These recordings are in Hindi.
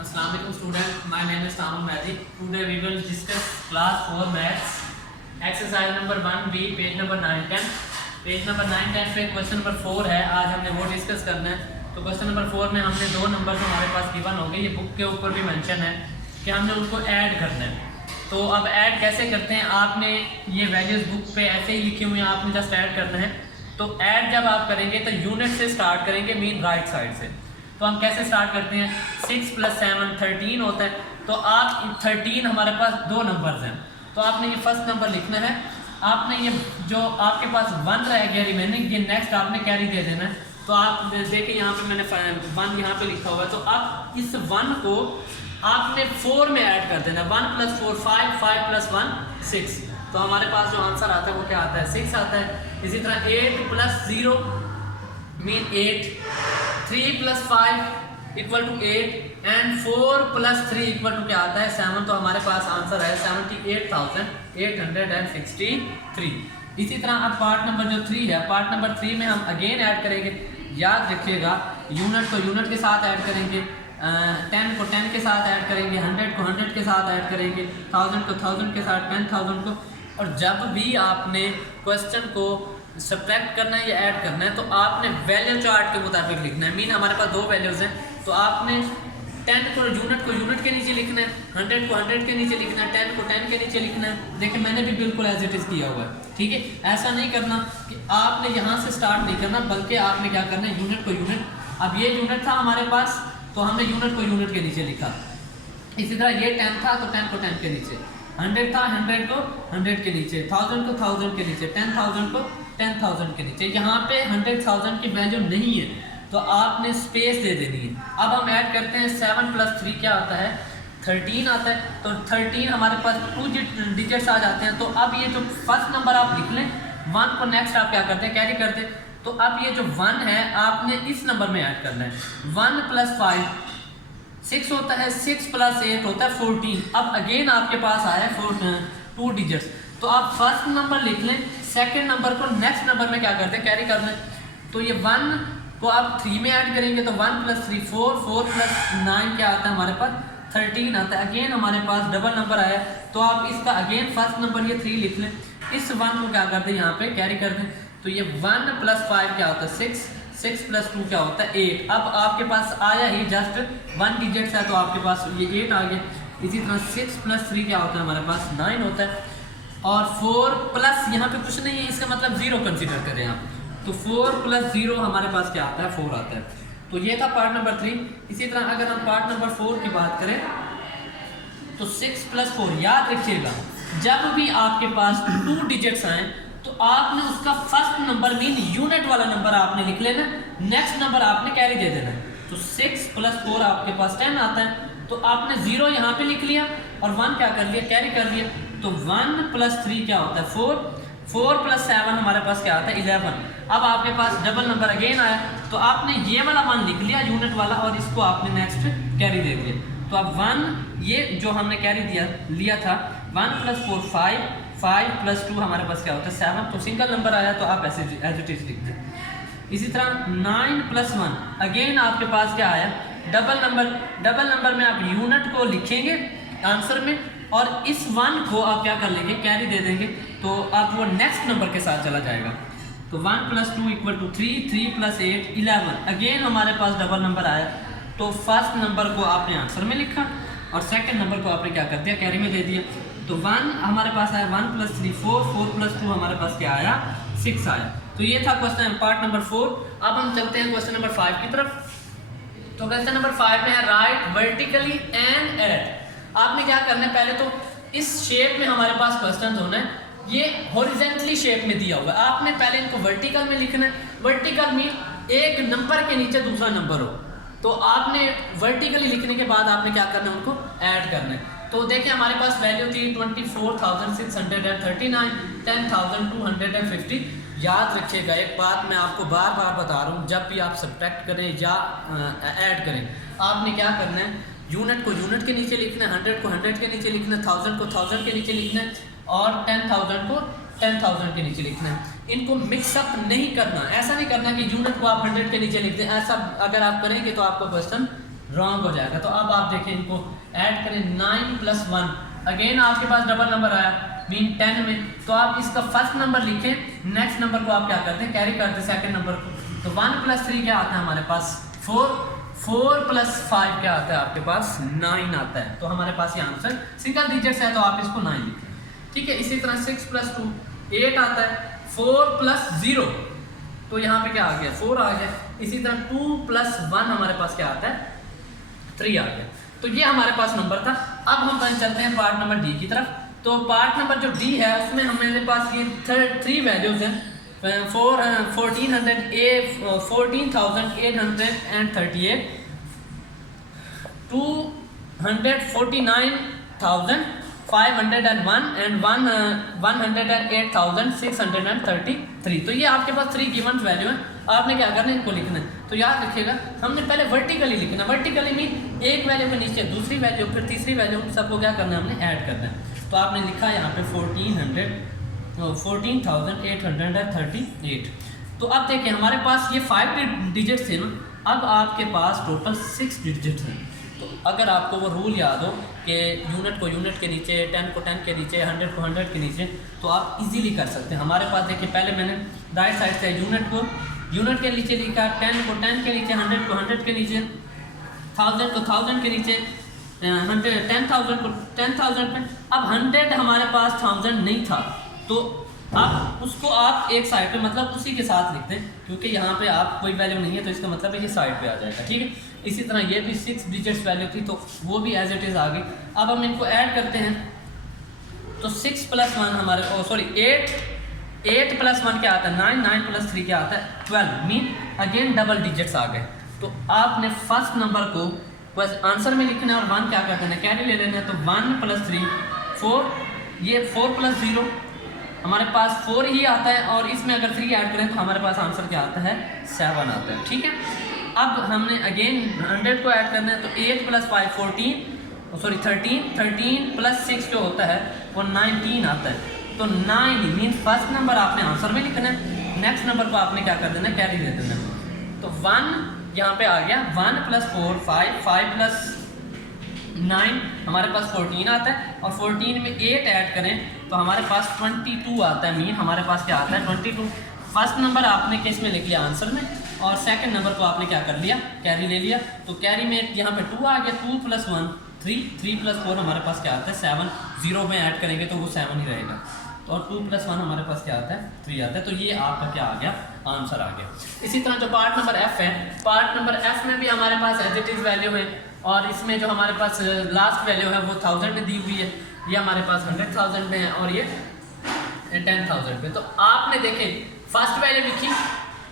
Assalamu alaikum student, my name is Tamil Mehdi. Today we will discuss class 4 maths exercise number 1b page number 9 10 page number 9 10 पे क्वेश्चन नंबर 4 है। आज हमने वो डिस्कस करना है। तो क्वेश्चन नंबर 4 में हमने दो नंबर हमारे पास गिवन हो गए, ये बुक के ऊपर भी मेंशन है कि हमने उनको ऐड करना है। तो अब ऐड कैसे करते हैं, आपने ये वैल्यूज बुक पे ऐसे ही लिखे हुए हैं, आपने जस्ट ऐड करना है। तो ऐड जब आप करेंगे तो यूनिट से स्टार्ट करेंगे, मीन राइट साइड से। तो हम कैसे स्टार्ट करते हैं, 6 + 7 13 होता है। तो आप 13 हमारे पास दो नंबर्स हैं, तो आपने ये फर्स्ट नंबर लिखना है। आपने ये जो आपके पास 1 रह गया रिमेनिंग, ये नेक्स्ट आपने कैरी दे देना है। तो आप देखिए यहाँ पे मैंने 1 यहाँ पे लिखा हुआ है। तो आप इस 1 को आपने 4 में ऐड कर देना। 1 + 4 5, 5 + 1 6। तो हमारे पास जो आंसर आता है वो क्या आता है, 6 आता है। इसी तरह 8 + 0 मीन 8, 3 + 5 = 8 एंड 4 + 3 = क्या आता है, 7। तो हमारे पास आंसर है 78,863। इसी तरह अब पार्ट नंबर जो 3 है, पार्ट नंबर 3 में हम अगेन ऐड करेंगे। याद रखिएगा, यूनिट को यूनिट के साथ ऐड करेंगे, 10 को 10 के साथ ऐड करेंगे, 100 को 100 के साथ ऐड करेंगे, 1000 को 1000 के साथ, 10,000 को। और जब भी आपने क्वेश्चन को सब्ट्रैक्ट करना है या ऐड करना है तो आपने वैल्यू चार्ट के मुताबिक लिखना है। मीन हमारे पास दो वैल्यूज़ हैं, तो आपने 10 को यूनिट के नीचे लिखना है, 100 को 100 के नीचे लिखना है, 10 को 10 के नीचे लिखना है। देखिए मैंने भी बिल्कुल एज इट इज़ किया हुआ है, ठीक है। ऐसा नहीं करना कि आपने यहाँ से स्टार्ट नहीं करना, बल्कि आपने क्या करना है, यूनिट को यूनिट। अब ये यूनिट था हमारे पास, तो हमने यूनिट को यूनिट के नीचे लिखा। इसी तरह ये 10 था तो 10 को 10 के नीचे, 100 था 100 को 100 के नीचे, 1000 को 1000 के नीचे, 10,000 को 10,000 के नीचे। यहाँ पे 100,000 की वैल्यू नहीं है तो आपने स्पेस दे देनी है। अब हम ऐड करते हैं, 7 + 3 क्या आता है, 13 आता है। तो 13 हमारे पास 2 डिजिट्स आ जाते हैं। तो अब ये जो फर्स्ट नंबर आप लिख लें, 1 को नेक्स्ट आप क्या करते हैं, कैरी करते हैं। तो अब ये जो 1 है आपने इस नंबर में ऐड करना है। 1 + 5 6 होता है, 6 + 8 होता है 14। अब अगेन आपके पास आया 2 डिजिट्स, तो आप फर्स्ट नंबर लिख लें, सेकंड नंबर को नेक्स्ट नंबर में क्या करते हैं, कैरी करना है। तो ये 1 को आप 3 में ऐड करेंगे तो 1 + 3 4, 4 + 9 क्या आता है हमारे पास, 13 आता है। अगेन हमारे पास डबल नंबर आया, तो आप इसका अगेन फर्स्ट नंबर ये 3 लिख लें, इस 1 को क्या करते हैं यहाँ पे कैरी करते हैं। तो ये 1 + 5 क्या होता है, 6, 6 + 2 क्या होता है, 8। अब आपके पास आया ही जस्ट 1 डिजिट है, तो आपके पास ये 8 आ गया। इसी तरह 6 + 3 क्या होता है हमारे पास, 9 होता है। और 4 प्लस यहाँ पे कुछ नहीं है, इसका मतलब 0 कंसीडर करें आप। तो 4 + 0 हमारे पास क्या आता है, 4 आता है। तो ये था पार्ट नंबर 3। इसी तरह अगर हम पार्ट नंबर 4 की बात करें तो 6 + 4, याद रखिएगा जब भी आपके पास 2 डिजिट्स आए तो आपने उसका फर्स्ट नंबर मीन यूनिट वाला नंबर आपने लिख लेना, नेक्स्ट नंबर आपने कैरी दे देना है। तो 6 + 4 आपके पास 10 आता है, तो आपने 0 यहाँ पे लिख लिया और 1 क्या कर लिया, कैरी कर लिया। तो 1 + 3 क्या होता है, 4, 4 + 7 हमारे पास क्या आता है, 11। अब आपके पास डबल नंबर अगेन आया, तो आपने ये वाला 1 लिख लिया यूनिट वाला, और इसको आपने नेक्स्ट कैरी दे दिया। तो अब 1 ये जो हमने कैरी लिया था, 1 + 4 5, 5 + 2 हमारे पास क्या होता है, 7। तो सिंगल नंबर आया तो आप ऐसे एज इट इज लिख दें। इसी तरह 9 + 1 अगेन आपके पास क्या आया, डबल नंबर। डबल नंबर में आप यूनिट को लिखेंगे आंसर में, और इस 1 को आप क्या कर लेंगे, कैरी दे देंगे, तो आप वो नेक्स्ट नंबर के साथ चला जाएगा। तो 1 + 2 = 3, 3 + 8 11। अगेन हमारे पास डबल नंबर आया, तो फर्स्ट नंबर को आपने आंसर में लिखा और सेकंड नंबर को आपने क्या कर दिया, कैरी में दे दिया। तो 1 हमारे पास आया, 1 + 3 4, 4 + 2 हमारे पास क्या आया, 6 आया। तो ये था क्वेश्चन पार्ट नंबर 4। अब हम चलते हैं क्वेश्चन नंबर 5 की तरफ। तो क्वेश्चन नंबर 5 में है राइट वर्टिकली एंड ऐड। आपने क्या करना है, पहले तो इस शेप में हमारे पास क्वेश्चन होना है, ये हॉरिजॉन्टली शेप में दिया हुआ है। आपने पहले इनको वर्टिकल में लिखना है। वर्टिकल मीन एक नंबर के नीचे दूसरा नंबर हो, तो आपने वर्टिकली लिखने के बाद आपने क्या करना है, उनको ऐड करना है। तो देखिए हमारे पास वैल्यू थी 24,639, 10,250। याद रखिएगा एक बात मैं आपको बार बार बता रहा हूँ, जब भी आप सब्ट्रैक्ट करें या ऐड करें, आपने क्या करना है, यूनिट को यूनिट के नीचे लिखना है, 100 को 100 के नीचे लिखना है, 1000 को 1000 के नीचे लिखना है, और 10,000 को 10,000 के नीचे लिखना है। इनको मिक्सअप नहीं करना, ऐसा नहीं करना कि यूनिट को आप 100 के नीचे लिख दें। ऐसा अगर आप करेंगे तो आपका क्वेश्चन रॉन्ग हो जाएगा। तो अब आप देखें, इनको ऐड करें 9 + 1, अगेन आपके पास डबल नंबर आया मीन 10 में, तो आप इसका फर्स्ट नंबर लिखें, नेक्स्ट नंबर को आप क्या करते हैं, कैरी करते हैं सेकंड नंबर को। तो 1 + 3 क्या आता है हमारे पास 4, 4 + 5 क्या आता है आपके पास 9 आता है। तो हमारे पास ये आंसर सिंगल डिजिट्स है, तो आप इसको 9 लिखें, ठीक है। इसी तरह 6 + 2 8 आता है, 4 + 0 तो यहाँ पे क्या आ गया 4 आ गया। इसी तरह 2 + 1 हमारे पास क्या आता है 3 आ गया। तो ये हमारे पास नंबर था। अब हम चलते हैं पार्ट नंबर डी की तरफ। तो पार्ट नंबर जो डी है उसमें हमारे पास ये 3 वैल्यूज हैं, 1438, 249,501 एंड 108,633। तो ये आपके पास 3 गिवन वैल्यू है, आपने क्या करना है इनको लिखना है। तो याद रखिएगा हमने पहले वर्टिकली लिखना, वर्टिकली मीन एक वैल्यू के नीचे दूसरी वैल्यू फिर तीसरी वैल्यू, सबको क्या करना है हमने ऐड करना है। तो आपने लिखा है यहाँ पे 14,838। तो अब देखिए हमारे पास ये 5 डिजिट्स थे ना, अब आपके पास टोटल 6 डिजिट्स हैं। तो अगर आपको वो रूल याद हो कि यूनिट को यूनिट के नीचे, 10 को 10 के नीचे, 100 को 100 के नीचे, तो आप इजीली कर सकते हैं। हमारे पास देखिए पहले मैंने राइट साइड से यूनिट को यूनिट के नीचे लिखा, 10 को 10 के नीचे, 100 को 100 के नीचे, 1000 को 1000 के नीचे, 10,000 को 10,000 पे। अब 100 हमारे पास 1000 नहीं था, तो आप उसको आप एक साइड पे मतलब उसी के साथ लिखते हैं, क्योंकि यहाँ पे आप कोई वैल्यू नहीं है तो इसका मतलब है ये साइड पे आ जाएगा, ठीक है। इसी तरह ये भी 6 डिजिट्स वैल्यू थी, तो वो भी एज इट इज़ आ गई। अब हम इनको ऐड करते हैं, तो 6 + 1 हमारे 8 + 1 क्या आता है 9, 9 + 3 क्या आता है 12, मीन अगेन डबल डिजिट्स आ गए। तो आपने फर्स्ट नंबर को बस आंसर में लिखना है और 1 क्या कर देना है कैरी ले लेना है। तो 1 + 3 4, ये 4 + 0 हमारे पास 4 ही आता है, और इसमें अगर 3 ऐड करें तो हमारे पास आंसर क्या आता है 7 आता है, ठीक है। अब हमने अगेन 100 को ऐड करना है, तो 8 + 5 13 + 6 जो होता है वो 19 आता है। तो 9 मीन फर्स्ट नंबर आपने आंसर में लिखना है, नेक्स्ट नंबर को आपने क्या कर देना है कैरी ले देना है। तो 1 यहाँ पे आ गया, 1 + 4 5, 5 + 9 हमारे पास 14 आता है, और 14 में 8 ऐड करें तो हमारे पास 22 आता है, मीन हमारे पास क्या आता है 22। फर्स्ट नंबर आपने किस में लिख लिया आंसर में, और सेकंड नंबर को आपने क्या कर लिया कैरी ले लिया। तो कैरी में यहाँ पे 2 आ गया, 2 + 1 3, 3 + 4 हमारे पास क्या आता है 7, 0 में ऐड करेंगे तो वो 7 ही रहेगा, और 2 + 1 हमारे पास क्या आता है 3 आता है। तो ये आपका क्या आ गया आंसर आ गया। इसी तरह जो पार्ट नंबर एफ है, पार्ट नंबर एफ में भी हमारे पास एज इट इज़ वैल्यू है, और इसमें जो हमारे पास लास्ट वैल्यू है वो 1000 में दी हुई है, ये हमारे पास 100,000 में है, और ये 10,000 में। तो आपने देखें फर्स्ट वैल्यू लिखी,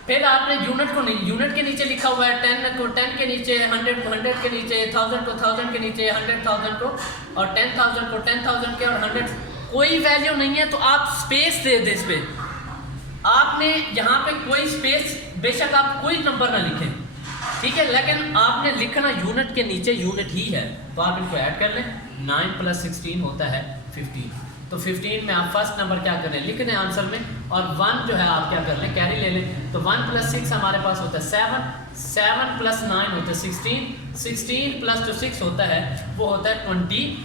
फिर आपने यूनिट को नहीं, यूनिट के नीचे लिखा हुआ है 10 को 10 के नीचे, 100 को 100 के नीचे, 1000 को 1000 के नीचे, 100,000 को, और 10,000 को 10,000 के, और 100 कोई वैल्यू नहीं है तो आप स्पेस दे दे इस पे। आपने यहाँ पे कोई स्पेस, बेशक आप कोई नंबर ना लिखें, ठीक है, लेकिन आपने लिखना यूनिट के नीचे यूनिट ही है। तो आप इनको ऐड कर लें, 9 + 16 होता है 15। तो 15 में आप फर्स्ट नंबर क्या कर लें लिख लें आंसर में, और 1 जो है आप क्या कर लें कैरी ले लें। तो 1 + 6 हमारे पास होता है 7, 7 + 9 होता है 16, 16 + जो 6 होता है वो होता है 22।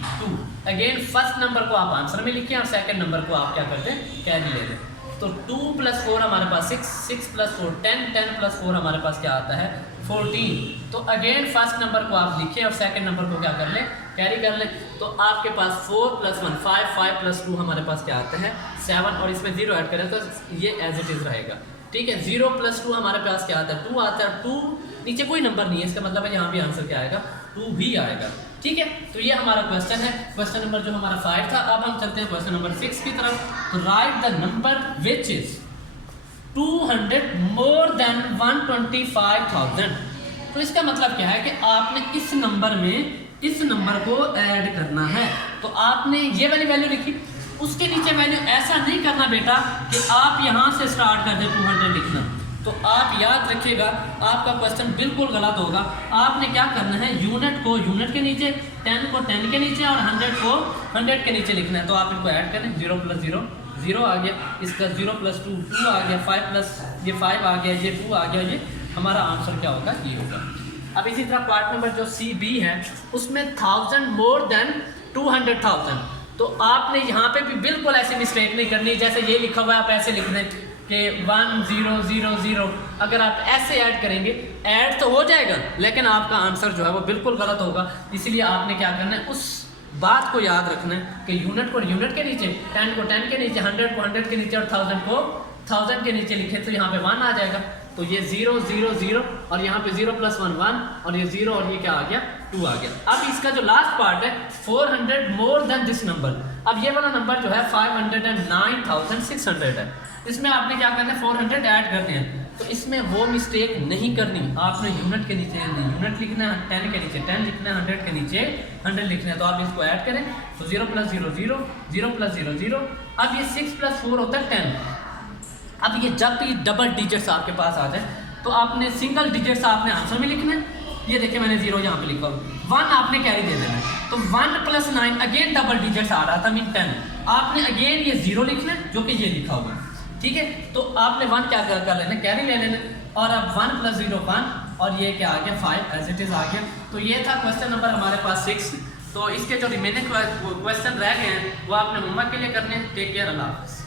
अगेन फर्स्ट नंबर को आप आंसर में लिखें, और सेकंड नंबर को आप क्या करते हैं कैरी ले लें। तो 2 + 4 हमारे पास 6, 6 + 4 10, 10 + 4 हमारे पास क्या आता है 14। तो अगेन फर्स्ट नंबर को आप लिखें और सेकंड नंबर को क्या कर लें कैरी कर लें। तो आपके पास 4 + 1 5, 5 + 2 हमारे पास क्या आता है 7, और इसमें 0 ऐड करें तो ये एज इट इज़ रहेगा, ठीक है। 0 + 2 हमारे पास क्या आता है 2 आता है, 2 नीचे कोई नंबर नहीं है, इसका मतलब है यहाँ भी आंसर क्या आएगा 2 भी आएगा, ठीक है। तो ये हमारा क्वेश्चन है, क्वेश्चन नंबर जो हमारा 5 था। अब हम चलते हैं क्वेश्चन नंबर 6 की तरफ। तो right the number which is 200 more than 125,000। तो इसका मतलब क्या है कि आपने इस नंबर में इस नंबर को ऐड करना है। तो आपने ये वाली वैल्यू लिखी, उसके नीचे वैल्यू, ऐसा नहीं करना बेटा कि आप यहाँ से स्टार्ट कर दें 200 लिखना। तो आप याद रखिएगा आपका क्वेश्चन बिल्कुल गलत होगा। आपने क्या करना है यूनिट को यूनिट के नीचे, 10 को 10 के नीचे, और 100 को 100 के नीचे लिखना है। तो आप इनको ऐड करें, 0 + 0 0 आ गया, इसका 0 + 2 2 आ गया, 5 + ये 5 आ गया, ये 2 आ गया, ये हमारा आंसर क्या होगा ये होगा। अब इसी तरह पार्ट नंबर जो सी बी है उसमें 1000 मोर देन 200,000, तो आपने यहाँ पे भी बिल्कुल ऐसी मिस्टेक नहीं करनी। जैसे ये लिखा हुआ है आप ऐसे लिख दें कि 1000, अगर आप ऐसे ऐड करेंगे ऐड तो हो जाएगा लेकिन आपका आंसर जो है वो बिल्कुल गलत होगा। इसीलिए आपने क्या करना है, उस बात को याद रखना है कि यूनिट को यूनिट के नीचे, 10 को 10 के नीचे, 100 को 100 के नीचे और 1000 को 1000 के नीचे लिखे तो यहाँ पे 1 आ जाएगा। तो ये 0 0 0 और यहाँ पे 0 + 1 1 और ये 0 और ये क्या आ गया 2 आ गया। अब इसका जो लास्ट पार्ट है 400 मोर देन दिस नंबर, अब ये वाला नंबर जो है 509,600 है। इसमें आपने क्या करना है 400 ऐड करने हैं, तो इसमें वो मिस्टेक नहीं करनी। आपने यूनिट के नीचे यूनिट लिखना है, 10 के नीचे 10 लिखना है, 100 के नीचे 100 लिखना है। तो आप इसको ऐड करें तो 0 + 0 0 0 + 0 0। अब ये 6 + 4 होता है 10। अब ये जब भी डबल डिजिट्स आपके पास आ जाए तो आपने सिंगल डिजिट्स आपने आंसर में लिखना है। ये देखिए मैंने 0 यहाँ पे लिखा, 1 आपने कैरी दे देना है। तो 1 + 9 अगेन डबल डिजिट्स आ रहा था मीन 10, आपने अगेन ये 0 लिखना है जो कि ये लिखा हुआ है, ठीक है। तो आपने 1 क्या कर लेना, कैरी ले लेना, और अब 1 + 0 1 और ये क्या आ गया 5 एज इट इज आ गया। तो ये था क्वेश्चन नंबर हमारे पास 6। तो इसके जो रिमेनिंग क्वेश्चन रह गए हैं वो आपने होमवर्क के लिए करने हैं। टेक केयर, अल्लाह हाफ़िज़।